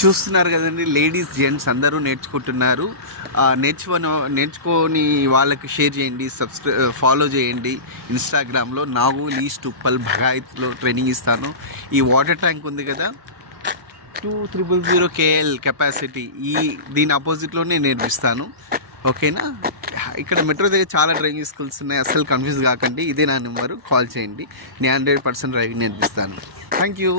చూస్తున్నారు కదండి, ladies gents అందరూ నేర్చుకుంటున్నారు. నేర్చుకొని వాళ్ళకి షేర్ చేయండి, ఫాలో చేయండి. ఇన్స్టాగ్రామ్లో నావు లీస్ట్ ఉప్పల్ భగాయత్లో ట్రైనింగ్ ఇస్తాను. ఈ వాటర్ ట్యాంక్ ఉంది కదా, 2300 KL కెపాసిటీ, దీని ఆపోజిట్లోనే నేర్పిస్తాను. ఓకేనా? ఇక్కడ మెట్రో దగ్గర చాలా డ్రైవింగ్ స్కూల్స్ ఉన్నాయి, అస్సలు కన్ఫ్యూజ్ కాకండి. ఇదే నా నెంబరు, కాల్ చేయండి. నేను 100% డ్రైవింగ్ నేర్పిస్తాను. Thank you.